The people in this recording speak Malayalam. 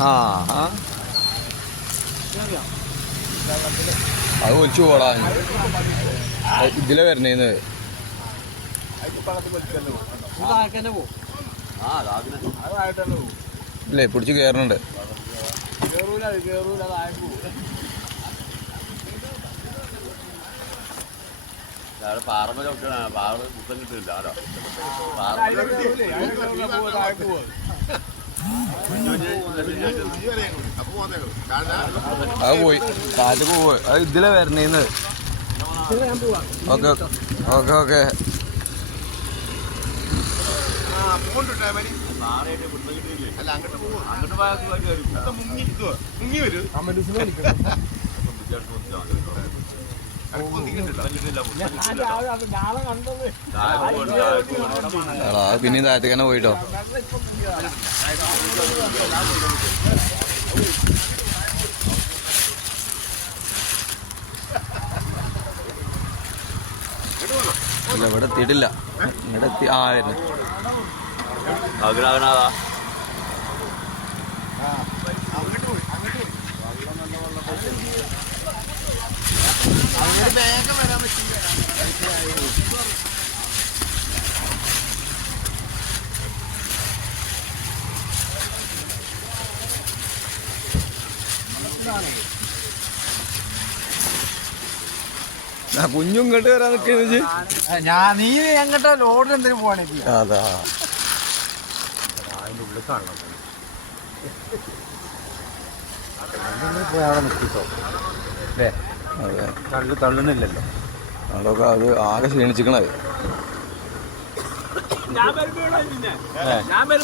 ആ. അത് ഒലിച്ചു പോടാ. ഇതിലെ വരണേന്ന്. ഇല്ലേ പിടിച്ച് കേറണുണ്ട്. പാറമ ചവിട്ടാണ് പാറ കിട്ടില്ല അത് പോയി. കാറ്റ് പോയി അത് ഇതിലെ വരണേന്ന്. Okay okay okay. പിന്നെ താഴത്തേക്ക് പോയിട്ടോ. ഇല്ല ഇവിടെ എത്തിയിട്ടില്ല. ഇവിടെ എത്തി ആ വരുന്നു ആഗ്രഹനാഥാ. ആ കുഞ്ഞും ഇങ്ങോട്ട് വരാൻ നിൽക്കുന്നത് ഞാൻ നീ എങ്ങോട്ടോ ലോഡിൽ എന്തെങ്കിലും പോവാണെങ്കിൽ അതാ. പോയി അവിടെ നിൽക്കിട്ടോ അല്ലേ അതെ. തള്ളു തള്ളുന്നില്ലല്ലോ. അതൊക്കെ അത് ആകെ ക്ഷീണിച്ചിക്കണേ ഞാൻ